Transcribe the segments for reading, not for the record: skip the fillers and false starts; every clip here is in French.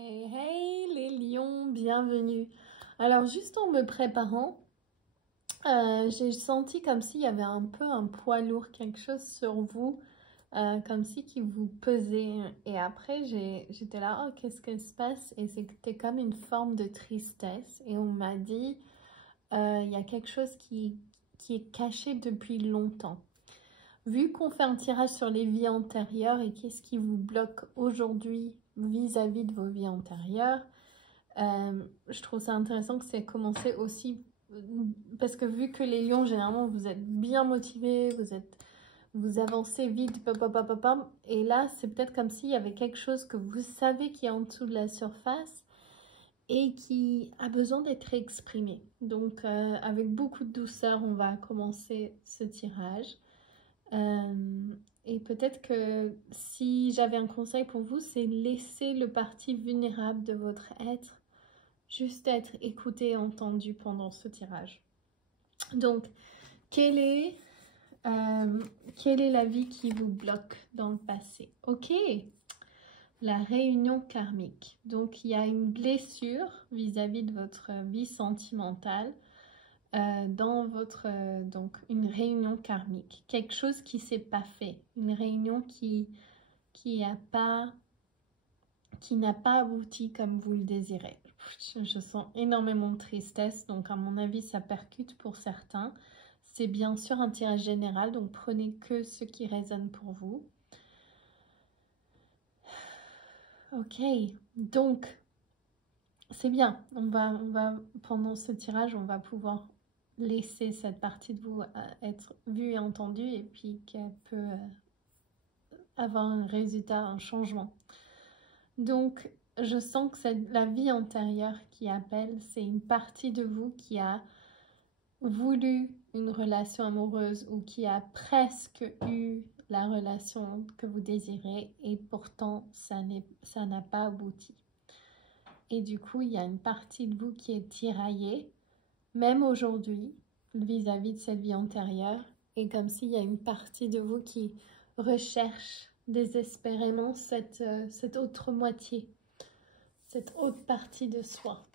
Hey hey les lions, bienvenue. Alors juste en me préparant, j'ai senti comme s'il y avait un peu un poids lourd, quelque chose sur vous, comme si qui vous pesait. Et après j'étais là, oh qu'est-ce qui se passe? Et c'était comme une forme de tristesse. Et on m'a dit, il y a quelque chose qui est caché depuis longtemps. Vu qu'on fait un tirage sur les vies antérieures et qu'est-ce qui vous bloque aujourd'hui vis-à-vis de vos vies antérieures, je trouve ça intéressant que c'est commencé aussi parce que vu que les lions, généralement, vous êtes bien motivés, vous avancez vite, et là, c'est peut-être comme s'il y avait quelque chose que vous savez qui est en dessous de la surface et qui a besoin d'être exprimé. Donc, avec beaucoup de douceur, on va commencer ce tirage. Et peut-être que si j'avais un conseil pour vous, c'est laisser le parti vulnérable de votre être juste être écouté et entendu pendant ce tirage. Donc, quelle est la vie qui vous bloque dans le passé? Ok, la réunion karmique. Donc, il y a une blessure vis-à-vis de votre vie sentimentale dans votre donc une réunion karmique, quelque chose qui s'est pas fait, une réunion qui n'a pas abouti comme vous le désirez. Je sens énormément de tristesse, donc à mon avis ça percute pour certains. C'est bien sûr un tirage général, donc prenez que ce qui résonne pour vous. Ok, donc c'est bien. On va pendant ce tirage, on va pouvoir laisser cette partie de vous être vue et entendue et puis qu'elle peut avoir un résultat, un changement. Donc, je sens que c'est la vie antérieure qui appelle, c'est une partie de vous qui a voulu une relation amoureuse ou qui a presque eu la relation que vous désirez et pourtant ça n'a pas abouti. Et du coup, il y a une partie de vous qui est tiraillée, même aujourd'hui, vis-à-vis de cette vie antérieure, et comme s'il y a une partie de vous qui recherche désespérément cette autre moitié, cette autre partie de soi.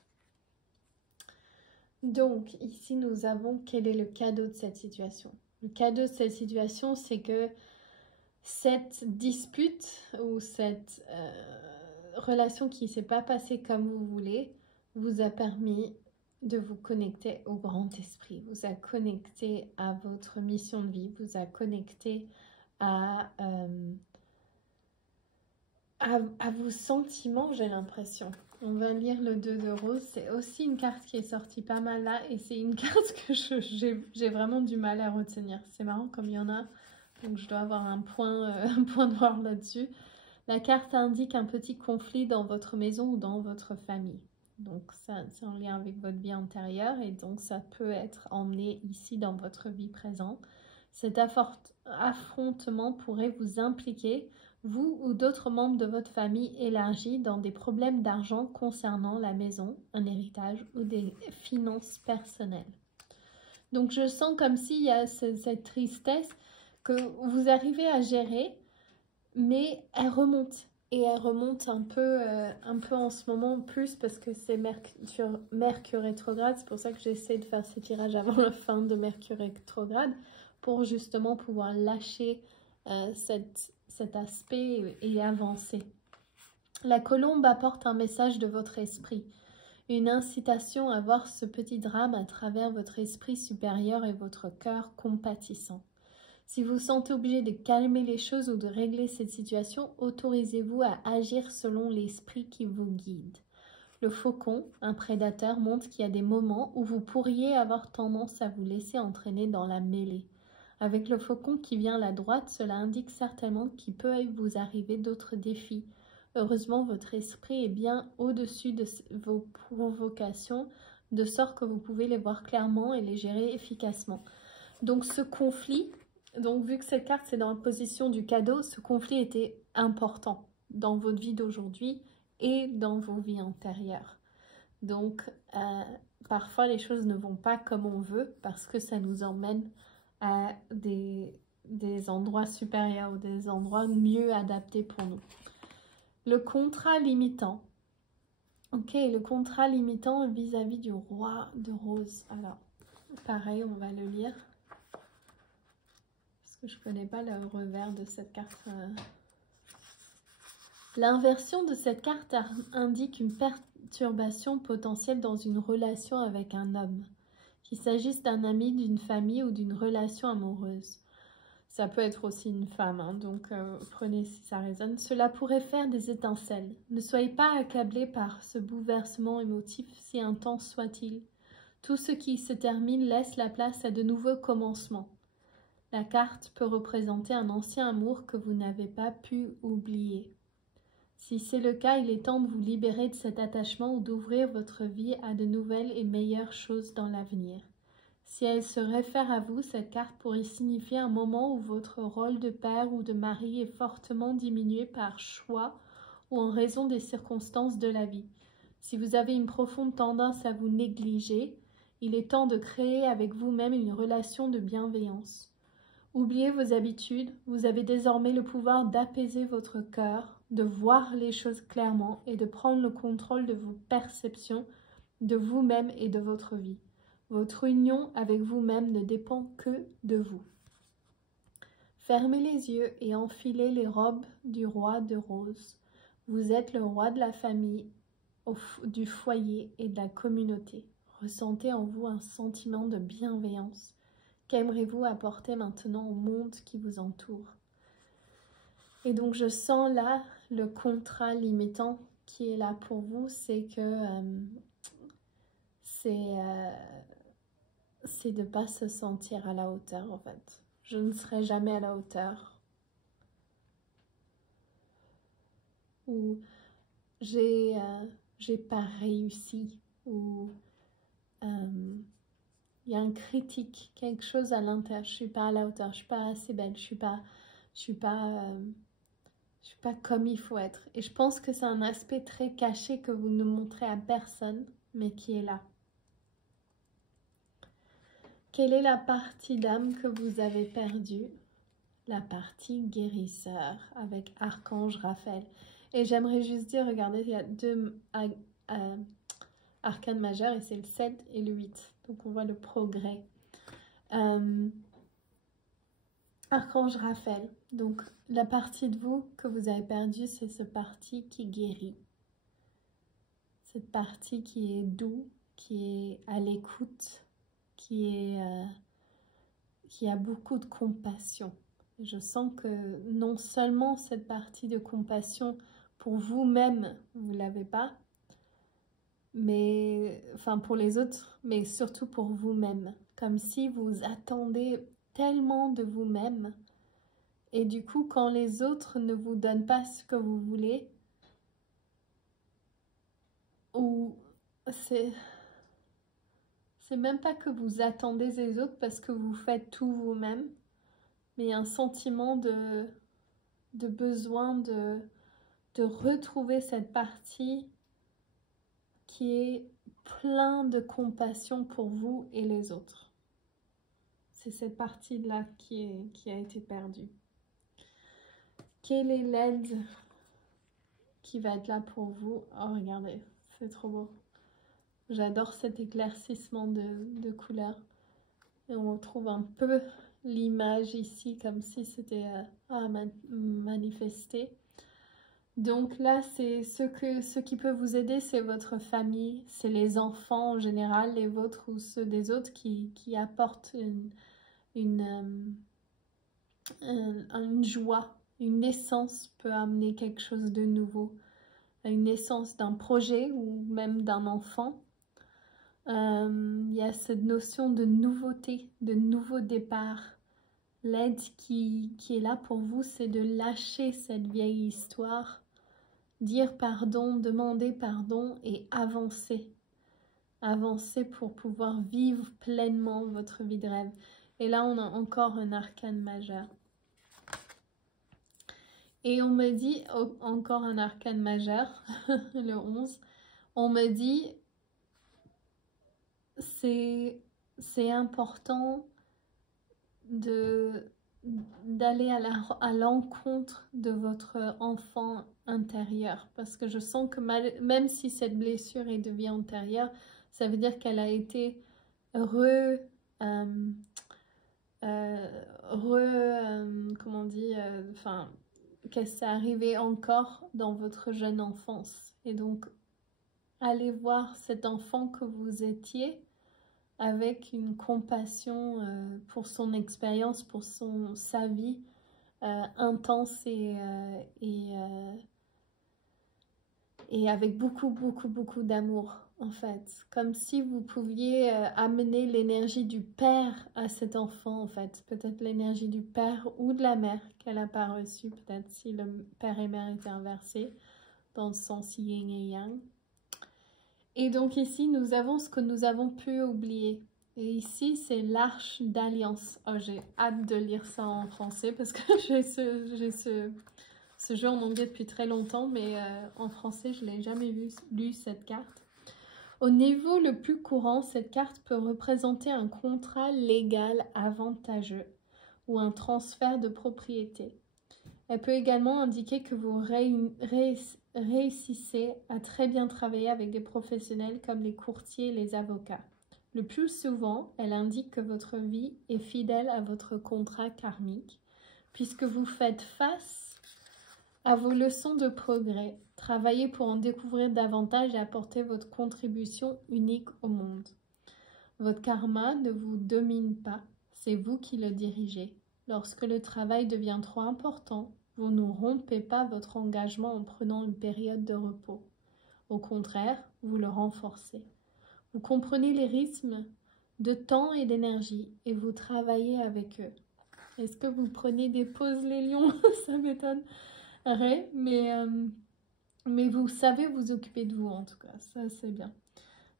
Donc, ici, nous avons quel est le cadeau de cette situation. Le cadeau de cette situation, c'est que cette dispute ou cette relation qui ne s'est pas passée comme vous voulez, vous a permis de vous connecter au grand esprit, vous a connecté à votre mission de vie, vous a connecté à vos sentiments, j'ai l'impression. On va lire le 2 de rose. C'est aussi une carte qui est sortie pas mal là. Et c'est une carte que j'ai vraiment du mal à retenir. C'est marrant comme il y en a. Donc je dois avoir un point noir là-dessus. La carte indique un petit conflit dans votre maison ou dans votre famille. Donc ça, c'est en lien avec votre vie antérieure. Et donc ça peut être emmené ici dans votre vie présente. Cet affrontement pourrait vous impliquer vous ou d'autres membres de votre famille élargie dans des problèmes d'argent concernant la maison, un héritage ou des finances personnelles. Donc je sens comme s'il y a cette tristesse que vous arrivez à gérer, mais elle remonte. Et elle remonte un peu en ce moment plus parce que c'est Mercure rétrograde. C'est pour ça que j'essaie de faire ces tirages avant la fin de Mercure rétrograde pour justement pouvoir lâcher cet aspect et avancer. La colombe apporte un message de votre esprit, une incitation à voir ce petit drame à travers votre esprit supérieur et votre cœur compatissant. Si vous vous sentez obligé de calmer les choses ou de régler cette situation, autorisez-vous à agir selon l'esprit qui vous guide. Le faucon, un prédateur, montre qu'il y a des moments où vous pourriez avoir tendance à vous laisser entraîner dans la mêlée. Avec le faucon qui vient à la droite, cela indique certainement qu'il peut vous arriver d'autres défis. Heureusement, votre esprit est bien au-dessus de vos provocations, de sorte que vous pouvez les voir clairement et les gérer efficacement. Donc ce conflit, donc vu que cette carte c'est dans la position du cadeau, ce conflit était important dans votre vie d'aujourd'hui et dans vos vies antérieures. Donc parfois les choses ne vont pas comme on veut parce que ça nous emmène à des endroits supérieurs ou des endroits mieux adaptés pour nous. Le contrat limitant. Ok, le contrat limitant vis-à-vis du roi de rose. Alors, pareil, on va le lire. Parce que je ne connais pas le revers de cette carte. L'inversion de cette carte indique une perturbation potentielle dans une relation avec un homme. Qu'il s'agisse d'un ami, d'une famille ou d'une relation amoureuse. Ça peut être aussi une femme, hein, donc prenez si ça résonne. Cela pourrait faire des étincelles. Ne soyez pas accablés par ce bouleversement émotif, si intense soit-il. Tout ce qui se termine laisse la place à de nouveaux commencements. La carte peut représenter un ancien amour que vous n'avez pas pu oublier. Si c'est le cas, il est temps de vous libérer de cet attachement ou d'ouvrir votre vie à de nouvelles et meilleures choses dans l'avenir. Si elle se réfère à vous, cette carte pourrait signifier un moment où votre rôle de père ou de mari est fortement diminué par choix ou en raison des circonstances de la vie. Si vous avez une profonde tendance à vous négliger, il est temps de créer avec vous-même une relation de bienveillance. Oubliez vos habitudes, vous avez désormais le pouvoir d'apaiser votre cœur, de voir les choses clairement et de prendre le contrôle de vos perceptions, de vous-même et de votre vie. Votre union avec vous-même ne dépend que de vous. Fermez les yeux et enfilez les robes du roi de rose. Vous êtes le roi de la famille, du foyer et de la communauté. Ressentez en vous un sentiment de bienveillance. Qu'aimerez-vous apporter maintenant au monde qui vous entoure? Et donc je sens là le contrat limitant qui est là pour vous, c'est que c'est de ne pas se sentir à la hauteur en fait. Je ne serai jamais à la hauteur. Ou j'ai pas réussi. Ou il y a un critique, quelque chose à l'intérieur. Je suis pas à la hauteur, je suis pas assez belle, je suis pas comme il faut être. Et je pense que c'est un aspect très caché que vous ne montrez à personne, mais qui est là. Quelle est la partie d'âme que vous avez perdue? La partie guérisseur avec Archange Raphaël. Et j'aimerais juste dire, regardez, il y a deux arcanes majeures et c'est le 7 et le 8. Donc on voit le progrès. Archange Raphaël. Donc la partie de vous que vous avez perdue, c'est cette partie qui guérit. Cette partie qui est doux, qui est à l'écoute, qui a beaucoup de compassion. Je sens que non seulement cette partie de compassion pour vous-même, vous ne l'avez pas, mais enfin pour les autres, mais surtout pour vous-même. Comme si vous attendez tellement de vous-même. Et du coup, quand les autres ne vous donnent pas ce que vous voulez, ou c'est même pas que vous attendez les autres parce que vous faites tout vous-même, mais il y a un sentiment de besoin de retrouver cette partie qui est plein de compassion pour vous et les autres. C'est cette partie-là qui a été perdue. Quelle est l'aide qui va être là pour vous? Oh, regardez, c'est trop beau. J'adore cet éclaircissement de couleurs. Et on retrouve un peu l'image ici, comme si c'était à manifester. Donc là, c'est ce qui peut vous aider, c'est votre famille, c'est les enfants en général, les vôtres ou ceux des autres qui apportent une joie. Une naissance peut amener quelque chose de nouveau. Une naissance d'un projet ou même d'un enfant. Il y a cette notion de nouveauté, de nouveau départ. L'aide qui est là pour vous, c'est de lâcher cette vieille histoire, dire pardon, demander pardon et avancer. Avancer pour pouvoir vivre pleinement votre vie de rêve. Et là, on a encore un arcane majeur. Et on me dit, encore un arcane majeur, le 11, on me dit, c'est important d'aller à l'encontre de votre enfant intérieure. Parce que je sens que même si cette blessure est de vie antérieure, ça veut dire qu'elle a été comment on dit, enfin, que ça arrivait encore dans votre jeune enfance. Et donc, allez voir cet enfant que vous étiez avec une compassion pour son expérience, pour sa vie intense et avec beaucoup d'amour, en fait. Comme si vous pouviez amener l'énergie du père à cet enfant, en fait. Peut-être l'énergie du père ou de la mère qu'elle n'a pas reçue, peut-être si le père et mère étaient inversés, dans le sens yin et yang. Et donc ici, nous avons ce que nous avons pu oublier. Et ici, c'est l'arche d'alliance. Oh, j'ai hâte de lire ça en français parce que j'ai ce jeu en anglais depuis très longtemps, mais en français, je ne l'ai jamais lu cette carte. Au niveau le plus courant, cette carte peut représenter un contrat légal avantageux ou un transfert de propriété. Elle peut également indiquer que vous réussissez à très bien travailler avec des professionnels comme les courtiers et les avocats. Le plus souvent, elle indique que votre vie est fidèle à votre contrat karmique, puisque vous faites face à vos leçons de progrès, travaillez pour en découvrir davantage et apporter votre contribution unique au monde. Votre karma ne vous domine pas, c'est vous qui le dirigez. Lorsque le travail devient trop important, vous ne rompez pas votre engagement en prenant une période de repos. Au contraire, vous le renforcez. Vous comprenez les rythmes de temps et d'énergie et vous travaillez avec eux. Est-ce que vous prenez des pauses, les lions? Ça m'étonnerait, mais vous savez vous occuper de vous en tout cas, ça c'est bien.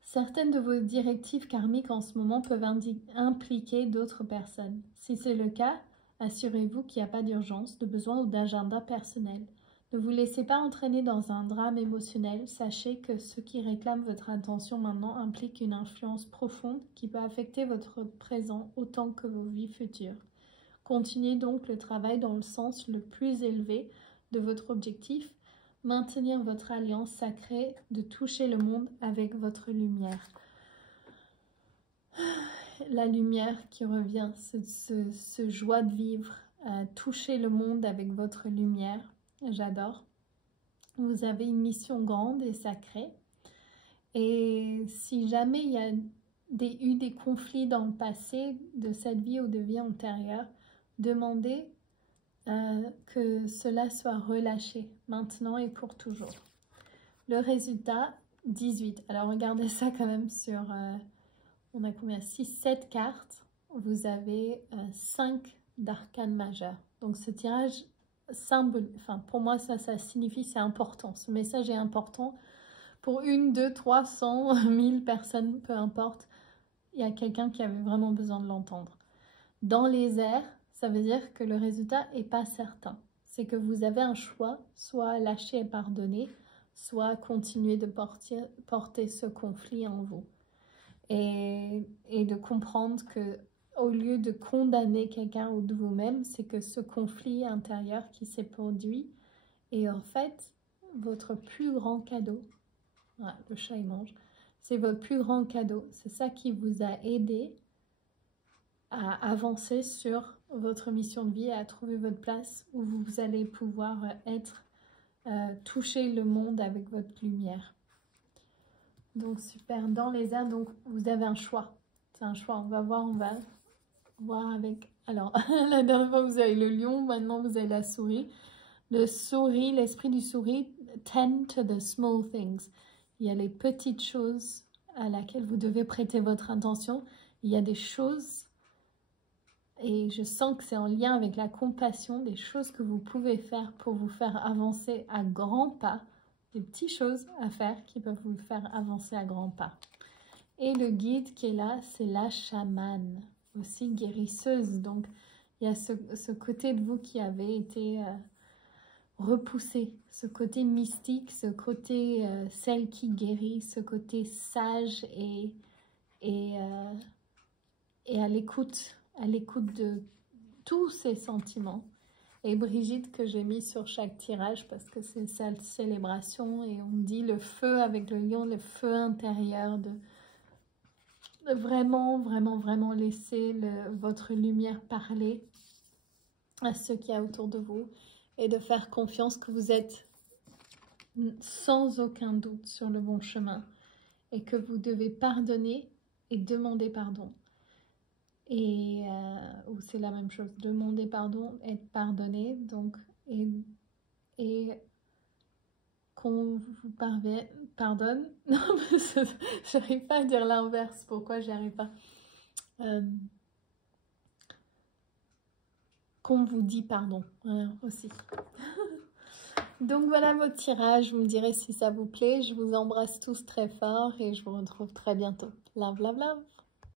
Certaines de vos directives karmiques en ce moment peuvent impliquer d'autres personnes. Si c'est le cas, assurez-vous qu'il n'y a pas d'urgence, de besoin ou d'agenda personnel. Ne vous laissez pas entraîner dans un drame émotionnel. Sachez que ce qui réclame votre attention maintenant implique une influence profonde qui peut affecter votre présent autant que vos vies futures. Continuez donc le travail dans le sens le plus élevé de votre objectif, maintenir votre alliance sacrée de toucher le monde avec votre lumière. La lumière qui revient, ce joie de vivre, toucher le monde avec votre lumière. J'adore. Vous avez une mission grande et sacrée. Et si jamais il y a eu des conflits dans le passé de cette vie ou de vie antérieure, demandez que cela soit relâché maintenant et pour toujours. Le résultat, 18. Alors regardez ça quand même sur, on a combien? 6, 7 cartes. Vous avez 5 d'arcanes majeures. Donc ce tirage symbole, enfin pour moi ça signifie c'est important. Ce message est important pour 1, 2, 300, 1000 personnes, peu importe. Il y a quelqu'un qui avait vraiment besoin de l'entendre. Dans les airs, ça veut dire que le résultat n'est pas certain. C'est que vous avez un choix, soit lâcher et pardonner, soit continuer de porter ce conflit en vous. Et de comprendre que au lieu de condamner quelqu'un ou de vous-même, c'est que ce conflit intérieur qui s'est produit est en fait votre plus grand cadeau. Voilà, le chat il mange. C'est votre plus grand cadeau. C'est ça qui vous a aidé à avancer sur votre mission de vie, à trouver votre place où vous allez pouvoir toucher le monde avec votre lumière. Donc super, dans les airs, donc vous avez un choix. C'est un choix, on va voir avec... Alors, la dernière fois vous avez le lion, maintenant vous avez la souris. Le souris, l'esprit du souris, tend to the small things. Il y a les petites choses à laquelle vous devez prêter votre attention. Il y a des choses... Et je sens que c'est en lien avec la compassion, des choses que vous pouvez faire pour vous faire avancer à grands pas, des petites choses à faire qui peuvent vous faire avancer à grands pas. Et le guide qui est là, c'est la chamane, aussi guérisseuse. Donc, il y a ce côté de vous qui avait été repoussé, ce côté mystique, ce côté celle qui guérit, ce côté sage et à l'écoute de tous ces sentiments et Brigitte que j'ai mis sur chaque tirage parce que c'est cette célébration et on dit le feu avec le lion, le feu intérieur de vraiment, vraiment, vraiment laisser votre lumière parler à ceux qu'il y a autour de vous et de faire confiance que vous êtes sans aucun doute sur le bon chemin et que vous devez pardonner et demander pardon. Et ou c'est la même chose, demander pardon, être pardonné, donc et qu'on vous pardonne. Non, j'arrive pas à dire l'inverse. Pourquoi j'y arrive pas? Qu'on vous dit pardon, voilà, aussi. Donc voilà votre tirage, vous me direz si ça vous plaît. Je vous embrasse tous très fort et je vous retrouve très bientôt. Love, love, love.